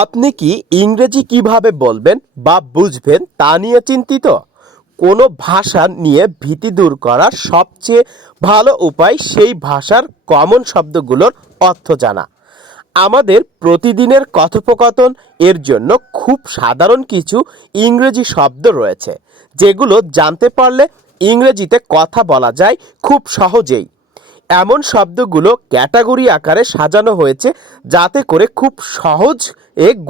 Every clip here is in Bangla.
আপনি কি ইংরেজি কিভাবে বলবেন বা বুঝবেন তা নিয়ে চিন্তিত? কোনো ভাষা নিয়ে ভীতি দূর করার সবচেয়ে ভালো উপায় সেই ভাষার কমন শব্দগুলোর অর্থ জানা। আমাদের প্রতিদিনের কথোপকথন এর জন্য খুব সাধারণ কিছু ইংরেজি শব্দ রয়েছে, যেগুলো জানতে পারলে ইংরেজিতে কথা বলা যায় খুব সহজেই। এমন শব্দগুলো ক্যাটাগরি আকারে সাজানো হয়েছে যাতে করে খুব সহজ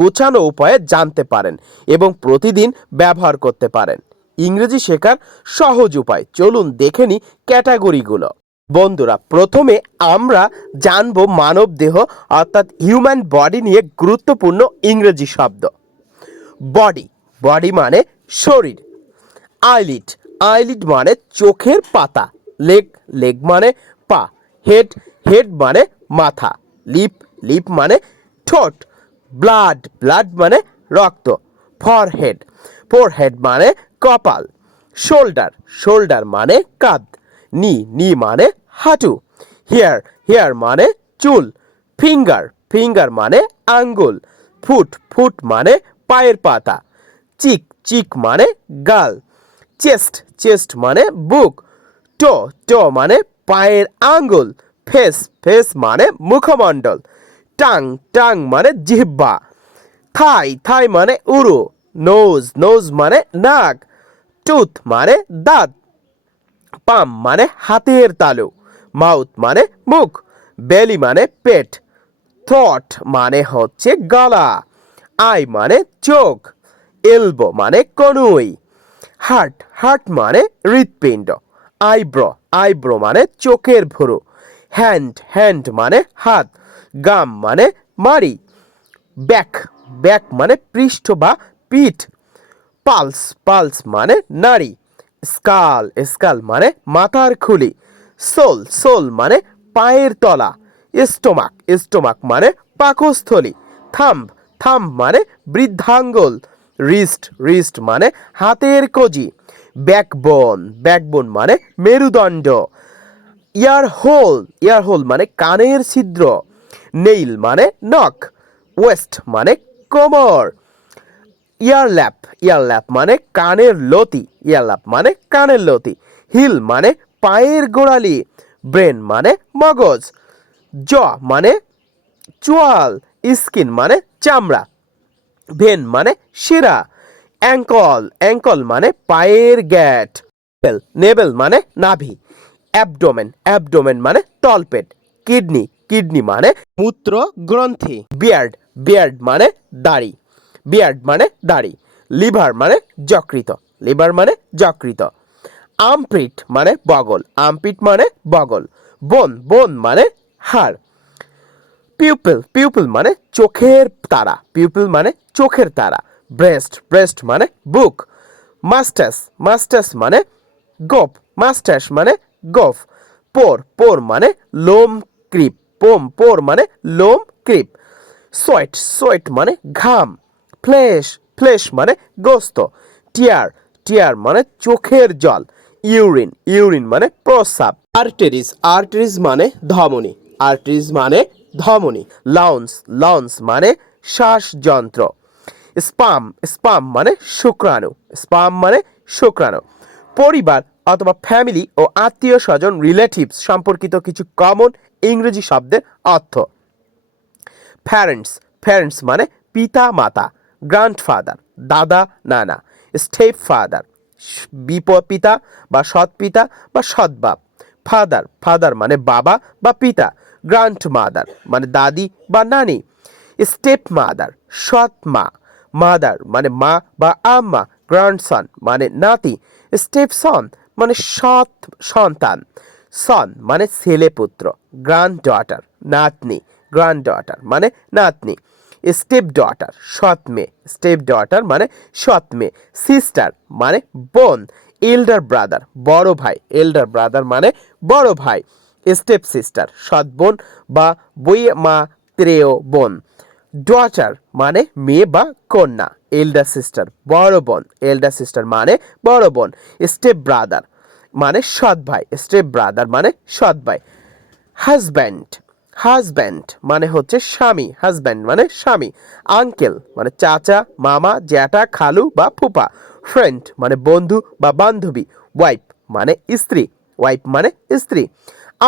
গোছানো উপায়ে জানতে পারেন এবং প্রতিদিন ব্যবহার করতে পারেন। ইংরেজি শেখার সহজ উপায়, চলুন দেখে নিই ক্যাটাগরিগুলো। বন্ধুরা, প্রথমে আমরা জানব মানব দেহ অর্থাৎ হিউম্যান বডি নিয়ে গুরুত্বপূর্ণ ইংরেজি শব্দ। বডি, বডি মানে শরীর। আইলিড, আইলিড মানে চোখের পাতা। লেগ, লেগ মানে পা। হেড, হেড মানে মাথা। লিপ, লিপ মানে ঠোঁট। ব্লাড, ব্লাড মানে রক্ত। ফরহেড, ফরহেড মানে কপাল। শোল্ডার, শোল্ডার মানে কাঁধ। নি, নি মানে হাঁটু। হেয়ার, হেয়ার মানে চুল। ফিঙ্গার, ফিঙ্গার মানে আঙ্গুল। ফুট, ফুট মানে পায়ের পাতা। চিক, চিক মানে গাল। চেস্ট, চেস্ট মানে বুক। টো, টো মানে পায়ের আঙ্গুল। ফেস, ফেস মানে মুখমণ্ডল। টাং, টাং মানে জিহ্বা। থাই, থাই মানে উরু। নোজ, নোজ মানে নাক। টুথ মানে দাঁত। পাম মানে হাতের তালু। মাউথ মানে মুখ। বেলি মানে পেট। থট মানে হচ্ছে গলা। আই মানে চোখ। এলবো মানে কনুই। হার্ট, হার্ট মানে হৃৎপিণ্ড। আইব্রো, আইব্রো মানে চোখের ভুরু। হ্যান্ড, হ্যান্ড মানে হাত। গাম মানে মাড়ি। ব্যাক, ব্যাক মানে পৃষ্ঠ বা পিঠ। পালস, পালস মানে নাড়ি। স্কাল, স্কাল মানে মাথার খুলি। সোল, সোল মানে পায়ের তলা। স্টোমাক, স্টোমাক মানে পাকস্থলী। থাম্ব, থাম্ব মানে বৃদ্ধাঙ্গুল। রিস্ট, রিস্ট মানে হাতের কজি। ব্যাকবোন, ব্যাকবোন মানে মেরুদণ্ড। ইয়ার হোল, ইয়ার হোল মানে কানের ছিদ্র। নেইল মানে নখ। ওয়েস্ট মানে কোমর। ইয়ারল্যাপ, ইয়ারল্যাপ মানে কানের লতি। ইয়ারল্যাপ মানে কানের লতি। হিল মানে পায়ের গোড়ালি। ব্রেন মানে মগজ। জ মানে চোয়াল। স্কিন মানে চামড়া। ভেন মানে শিরা। অ্যাঙ্কল, অ্যাঙ্কল মানে পায়ের গ্যাট। নেবেল, নেবেল মানে নাভি। অ্যাবডোমেন, অ্যাবডোমেন মানে তলপেট। কিডনি, কিডনি মানে মূত্র গ্রন্থি। বিয়ার্ড, বিয়ার্ড মানে দাড়ি। বিয়ার্ড মানে দাড়ি। লিভার মানে যকৃত। লিভার মানে যকৃত। আর্মপিট মানে বগল। আর্মপিট মানে বগল। বোন, বোন মানে হাড়। পিউপিল, পিউপিল মানে চোখের তারা। পিউপিল মানে চোখের তারা। ব্রেস্ট, ব্রেস্ট মানে বুক। মাস্টাস, মাস্টাস মানে গোপ। মাস্টাস মানে গোফ। পোর, পোর মানে লোম ক্রিপ। পোম, পোর মানে লোম ক্রিপ। সোয়েট, সোয়েট মানে ঘাম। ফ্লেশ, ফ্লেশ মানে গোস্ত। টিয়ার, টিয়ার মানে চোখের জল। ইউরিন, ইউরিন মানে প্রস্রাব। আর্টারিজ, আর্টারিজ মানে ধমনী। আর্টারিজ মানে ধমনী। লাউন্স, লাউন্স মানে শ্বাসযন্ত্র। স্পাম, স্পাম মানে শুক্রাণু। স্পাম মানে শুক্রাণু। পরিবার অথবা ফ্যামিলি ও আত্মীয় স্বজন রিলেটিভস সম্পর্কিত কিছু কমন ইংরেজি শব্দের অর্থ। প্যারেন্টস, প্যারেন্টস মানে পিতা মাতা। গ্র্যান্ডফাদার, দাদা নানা। স্টেপ ফাদার, পিতা বা সৎ পিতা বা সৎ বাপ। ফাদার, ফাদার মানে বাবা বা পিতা। গ্র্যান্ড মাদার মানে দাদি বা নানি। স্টেপ মাদার, সৎ মা। মাদার মানে মা বা আম্মা। গ্র্যান্ডসন মানে নাতি। স্টেপ সন মানে সৎ সন্তান। সন মানে ছেলে পুত্র। গ্র্যান্ড ডটার নাতনি। গ্র্যান্ড ডটার মানে নাতনি। স্টেপ ডটার সৎ মেয়ে। স্টেপ ডটার মানে সৎ মেয়ে। সিস্টার মানে বোন। এল্ডার ব্রাদার বড় ভাই। এল্ডার ব্রাদার মানে বড় ভাই। স্টেপ সিস্টার সৎ বোন বা বই মা ত্রেয় বোন। ডটার মানে মেয়ে বা কন্যা। এল্ডার সিস্টার বড় বোন। এল্ডার সিস্টার মানে বড় বোন। স্টেপ ব্রাদার মানে সৎ ভাই। স্টেপ ব্রাদার মানে সৎ ভাই। হাজব্যান্ড, হাজব্যান্ড মানে হচ্ছে স্বামী, হাজব্যান্ড মানে স্বামী। আঙ্কেল মানে চাচা, মামা, জ্যাঠা, খালু বা ফুপা। ফ্রেন্ড মানে বন্ধু বা বান্ধবী। ওয়াইফ মানে স্ত্রী, ওয়াইফ মানে স্ত্রী।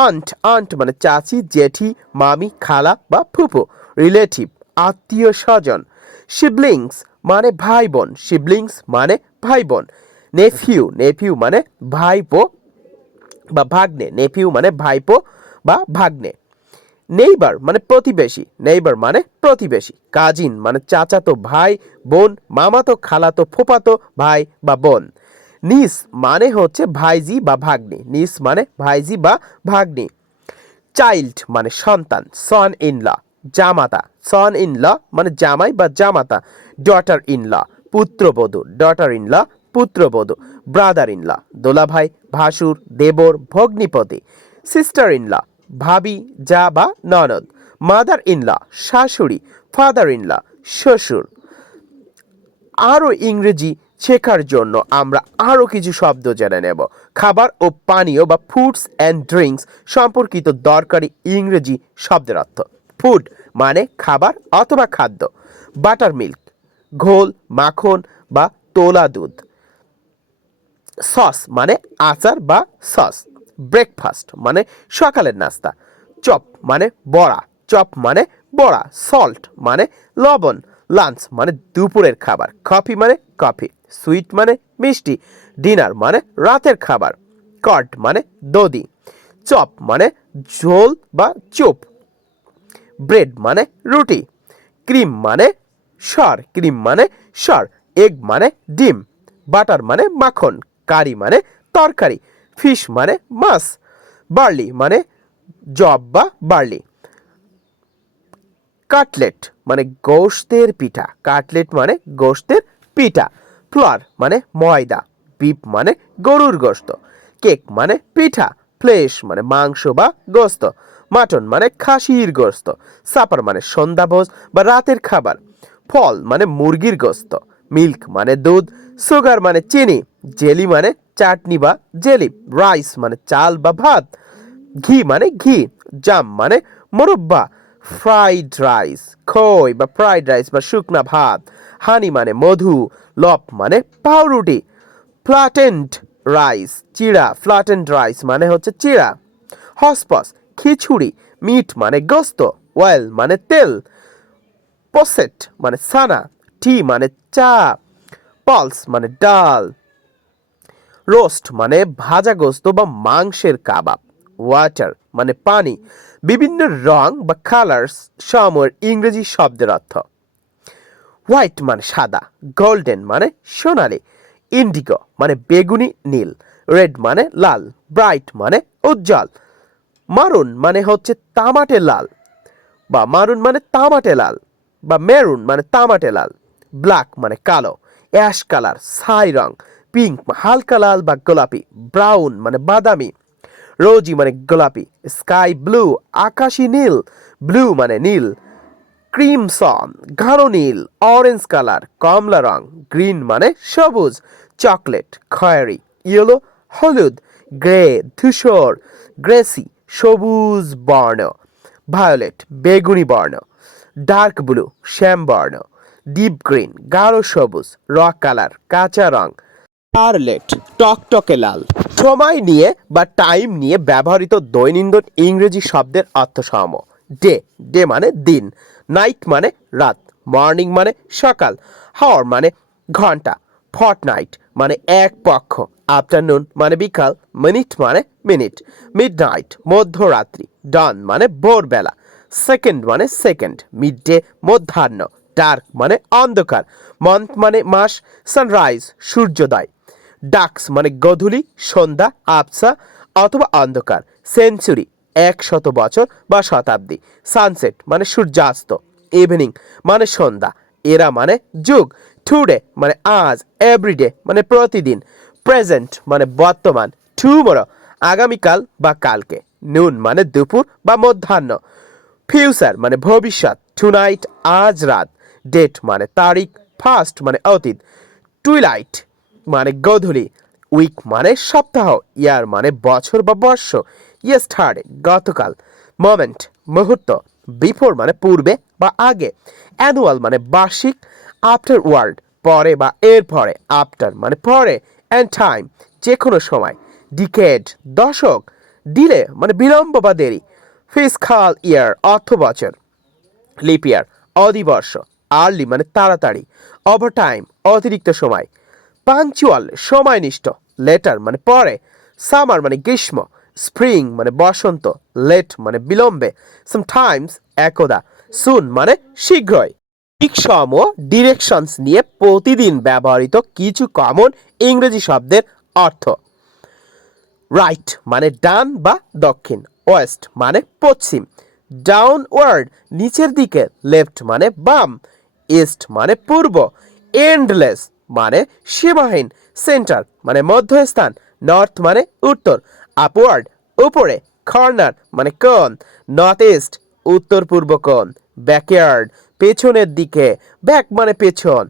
আন্ট, আন্ট মানে চাচি, জেঠি, মামি, খালা বা ফুপু। রিলেটিভ আত্মীয় স্বজন। সিবলিংস মানে ভাই বোন, সিবলিংস মানে ভাই বোন। নেফিউ, নেফিউ মানে ভাইপো বা ভাগ্নে, নেফিউ মানে ভাইপো বা ভাগ্নে। নেইবার মানে প্রতিবেশী, নেইবার মানে প্রতিবেশী। কাজিন মানে চাচাতো ভাই বোন, মামাতো খালাতো ফুফাতো ভাই বা বোন। নিস মানে হচ্ছে ভাইজি বা ভাগ্নি, নিস মানে ভাইজি বা ভাগ্নি। চাইল্ড মানে সন্তান, সন ইন ল। জামাতা, সন ইন ল মানে জামাই বা জামাতা। ডটার ইন ল পুত্রবধূ, ডটার ইন ল পুত্রবধূ। ব্রাদার ইন ল দোলাভাই, ভাসুর, দেবর, ভগ্নিপতি। সিস্টার ইন ল ভাবি, যা বা ননদ। মাদার ইন ল শাশুড়ি, ফাদার ইন ল শ্বশুর। আরও ইংরেজি শেখার জন্য আমরা আরও কিছু শব্দ জেনে নেব। খাবার ও পানীয় বা ফুডস অ্যান্ড ড্রিঙ্কস সম্পর্কিত দরকারি ইংরেজি শব্দের অর্থ। ফুড মানে খাবার অথবা খাদ্য। বাটার মিল্ক ঘোল, মাখন বা তোলা দুধ। সস মানে আচার বা সস। ব্রেকফাস্ট মানে সকালের নাস্তা। চপ মানে বড়া, চপ মানে বড়া। সল্ট মানে লবণ। লাঞ্চ মানে দুপুরের খাবার। কফি মানে কফি। সুইট মানে মিষ্টি। ডিনার মানে রাতের খাবার। কর্ড মানে দধি। চপ মানে ঝোল বা চুপ। ব্রেড মানে রুটি। ক্রিম মানে সর, ক্রিম মানে সর। এগ মানে ডিম। বাটার মানে মাখন। কারি মানে তরকারি। ফিশ মানে মাছ। বার্লি মানে জব বা বার্লি। কাটলেট মানে গোশতের পিঠা, কাটলেট মানে গোশতের পিঠা। ফ্লোর মানে ময়দা। বিপ মানে গরুর গোশত। কেক মানে পিঠা। ফ্লেশ মানে মাংস বা গোশত। মাটন মানে খাসির গোশত। সাপার মানে সন্ধ্যাভোজ বা রাতের খাবার। ফল মানে মুরগির গোশত। মিল্ক মানে দুধ। সুগার মানে চিনি। জেলি মানে চাটনি বা জেলি। রাইস মানে চাল বা ভাত। ঘি মানে ঘি। জাম মানে মোরব্বা। ফ্রাইড রাইস খই বা ফ্রাইড রাইস বা শুকনা ভাত। হানি মানে মধু। লপ মানে পাউরুটি। ফ্ল্যাটেন্ড রাইস চিড়া, ফ্ল্যাটেন্ড রাইস মানে হচ্ছে চিড়া। হসপস খিচুড়ি। মিট মানে গোস্ত। অয়েল মানে তেল। পোসেট মানে সানা। টি মানে চা। পালস মানে ডাল। রোস্ট মানে ভাজা গোস্ত বা মাংসের কাবাব। ওয়াটার মানে পানি। বিভিন্ন রং বা কালার্স সময়ের ইংরেজি শব্দের অর্থ। হোয়াইট মানে সাদা। গোল্ডেন মানে সোনালি। ইন্ডিগো মানে বেগুনি নীল। রেড মানে লাল। ব্রাইট মানে উজ্জ্বল। মারুন মানে হচ্ছে তামাটে লাল বা মারুন মানে তামাটে লাল বা মেরুন মানে তামাটে লাল। ব্ল্যাক মানে কালো। অ্যাশ কালার ছাই রং। পিঙ্ক হালকা লাল বা গোলাপি। ব্রাউন মানে বাদামি। রোজি মানে গোলাপি। স্কাই ব্লু আকাশি নীল। ব্লু মানে নীল। ক্রিমসন গাঢ় নীল। অরেঞ্জ কালার কমলা রং। গ্রিন মানে সবুজ। চকলেট খয়েরি। ইয়েলো হলুদ। গ্রে ধূসর। গ্রেসি সবুজ বর্ণ। ভায়োলেট বেগুনি বর্ণ। ডার্ক ব্লু শ্যাম বর্ণ। ডিপ গ্রিন গাঢ় সবুজ। রক কালার কাঁচা রং। পারলেট টকটকে লাল। সময় নিয়ে বা টাইম নিয়ে ব্যবহৃত দৈনন্দিন ইংরেজি শব্দের অর্থসম। ডে, ডে মানে দিন। নাইট মানে রাত। মর্নিং মানে সকাল। হাওয়ার মানে ঘন্টা। ফর্টনাইট মানে এক পক্ষ। আফটারনুন মানে বিকাল। মিনিট মানে মিনিট। মিডনাইট মধ্যরাত্রি। ডন মানে ভোরবেলা। সেকেন্ড মানে সেকেন্ড। মিড ডে মধ্যাহ্ন। ডার্ক মানে অন্ধকার। মন্থ মানে মাস। সানরাইজ সূর্যোদয়। ডাক্স মানে গধূলি সন্ধ্যা আবসা অথবা অন্ধকার। সেঞ্চুরি 100 বছর বা শতাব্দী। সানসেট মানে সূর্যাস্ত। ইভিনিং মানে সন্ধ্যা। এরা মানে যুগ। টুডে মানে আজ। এভরিডে মানে প্রতিদিন। প্রেজেন্ট মানে বর্তমান। টুমরো আগামীকাল বা কালকে। নুন মানে দুপুর বা মধ্যাহ্ন। ফিউচার মানে ভবিষ্যৎ। টুনাইট আজ রাত। ডেট মানে তারিখ। ফাস্ট মানে অতীত। টুইলাইট মানে গোধূলি। উইক মানে সপ্তাহ। ইয়ার মানে বছর বা বর্ষ। ইয়েস্টারডে গতকাল। মোমেন্ট মুহূর্ত, বিফোর মানে পূর্বে বা আগে, অ্যানুয়াল মানে বার্ষিক, আফটার ওয়ার্ড পরে বা এর পরে, আফটার মানে পরে, অ্যান্ড টাইম যে কোনো সময়, ডিকেড দশক, ডিলে মানে বিলম্ব বা দেরি, ফিসকাল ইয়ার অর্থ বছর, লিপ ইয়ার অধিবর্ষ, আর্লি মানে তাড়াতাড়ি, ওভারটাইম অতিরিক্ত সময়, পাঞ্চুয়াল সময়নিষ্ঠ, লেটার মানে পরে, সামার মানে গ্রীষ্ম, স্প্রিং মানে বসন্ত, লেট মানে বিলম্বে, সামটাইমস একদা, সুন মানে শীঘ্রই। ঠিক সম ডিরেকশনস নিয়ে প্রতিদিন ব্যবহৃত কিছু কমন ইংরেজি শব্দের অর্থ। রাইট মানে ডান বা দক্ষিণ, ওয়েস্ট মানে পশ্চিম, ডাউনওয়ার্ড নিচের দিকে, লেফট মানে বাম, ইস্ট মানে পূর্ব, এন্ডলেস মানে সীমাহীন, সেন্টার মানে মধ্যস্থান, নর্থ মানে উত্তর, আপওয়ার্ড উপরে, কর্নার মানে কোণ, নর্থ ইস্ট উত্তর পূর্ব কোণ, ব্যাকয়ার্ড পেছনের দিকে, ব্যাক মানে পেছন,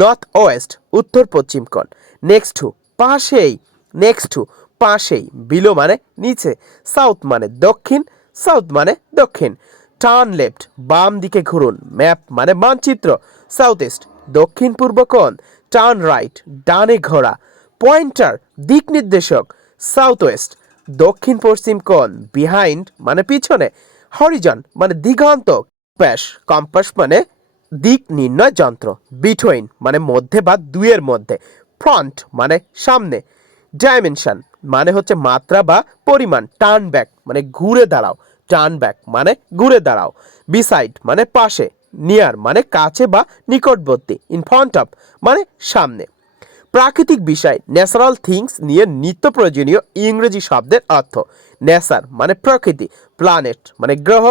নর্থ ওয়েস্ট উত্তর পশ্চিম কোণ, নেক্সট টু পাশেই, নেক্সট টু পাশেই, বিলো মানে নিচে, সাউথ মানে দক্ষিণ, সাউথ মানে দক্ষিণ, টার্ন লেফট বাম দিকে ঘুরুন, ম্যাপ মানে মানচিত্র, সাউথ ইস্ট দক্ষিণ পূর্ব কোণ, টার্ন রাইট ডানে ঘোরা, পয়েন্টার দিক নির্দেশক, সাউথ ওয়েস্ট দক্ষিণ পশ্চিম কোণ, বিহাইন্ড মানে পিছনে, হরিজন মানে দিগন্ত, কম্পাস মানে দিক নির্ণয় যন্ত্র, বিটুইন মানে মধ্যে বা দুইয়ের মধ্যে, ফ্রন্ট মানে সামনে, ডাইমেনশন মানে হচ্ছে মাত্রা বা পরিমাণ, টার্ন ব্যাক মানে ঘুরে দাঁড়াও, টার্ন ব্যাক মানে ঘুরে দাঁড়াও, বিসাইড মানে পাশে, নিয়ার মানে কাছে বা নিকটবর্তী, ইন ফ্রন্ট অফ মানে সামনে। প্রাকৃতিক বিষয় ন্যাচারাল থিংস নিয়ে নিত্য প্রয়োজনীয় ইংরেজি শব্দের অর্থ। নেচার মানে প্রকৃতি, প্ল্যানেট মানে গ্রহ,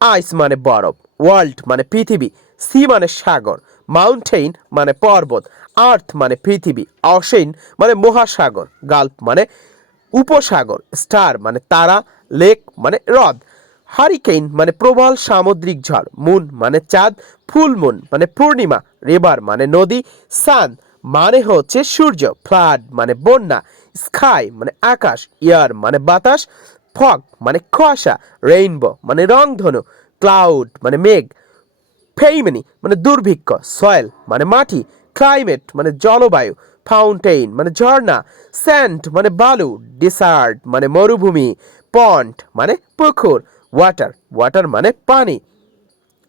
আইস মানে বরফ, ওয়ার্ল্ড মানে পৃথিবী, সি মানে সাগর, মাউন্টেইন মানে পর্বত, আর্থ মানে পৃথিবী, অসেইন মানে মহাসাগর, গাল্ফ মানে উপসাগর, স্টার মানে তারা, লেক মানে হ্রদ, হারিকেন মানে প্রবল সামুদ্রিক ঝড়, মুন মানে চাঁদ, ফুল মুন মানে পূর্ণিমা, রিভার মানে নদী, সান মানে হচ্ছে সূর্য, ফ্লাড মানে বন্যা, স্কাই মানে আকাশ, ইয়ার মানে বাতাস, ফগ মানে কুয়াশা, রেইনবো মানে রংধনু, ক্লাউড মানে মেঘ, ফেইমেনি মানে দুর্ভিক্ষ, সয়েল মানে মাটি, ক্লাইমেট মানে জলবায়ু, ফাউন্টেইন মানে ঝর্ণা, স্যান্ড মানে বালু, ডিসার্ট মানে মরুভূমি, পন্ড মানে পুকুর, ওয়াটার ওয়াটার মানে পানি,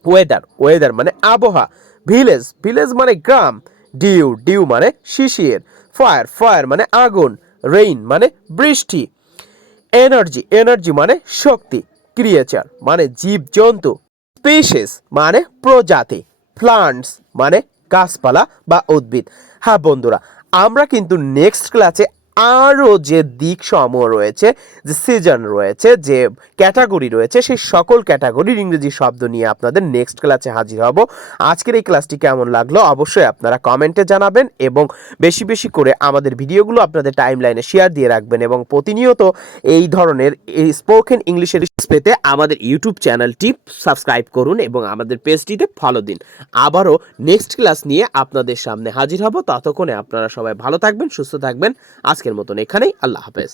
ওয়েদার ওয়েদার মানে আবহাওয়া, ভিলেজ ভিলেজ মানে গ্রাম, ডিউ ডিউ মানে শিশির, ফায়ার ফায়ার মানে আগুন, রেইন মানে বৃষ্টি, এনার্জি এনার্জি মানে শক্তি, ক্রিয়েচার মানে জীব জন্তু, স্পিসিস মানে প্রজাতি, প্লান্টস মানে গাছপালা বা উদ্ভিদ। হ্যাঁ বন্ধুরা, আমরা কিন্তু নেক্সট ক্লাসে আরও যে দিক সমূহ রয়েছে, যে সিজন রয়েছে, যে ক্যাটাগরি রয়েছে, সেই সকল ক্যাটাগরির ইংরেজি শব্দ নিয়ে আপনাদের নেক্সট ক্লাসে হাজির হব। আজকের এই ক্লাসটি কেমন লাগলো অবশ্যই আপনারা কমেন্টে জানাবেন এবং বেশি বেশি করে আমাদের ভিডিওগুলো আপনাদের টাইম লাইনে শেয়ার দিয়ে রাখবেন এবং প্রতিনিয়ত এই ধরনের এই স্পোকেন ইংলিশের পেতে আমাদের ইউটিউব চ্যানেলটি সাবস্ক্রাইব করুন এবং আমাদের পেজটিতে ফলো দিন। আবারও নেক্সট ক্লাস নিয়ে আপনাদের সামনে হাজির হব। ততক্ষণে আপনারা সবাই ভালো থাকবেন, সুস্থ থাকবেন। আজকের মতন এখানেই, আল্লাহ হাফেজ।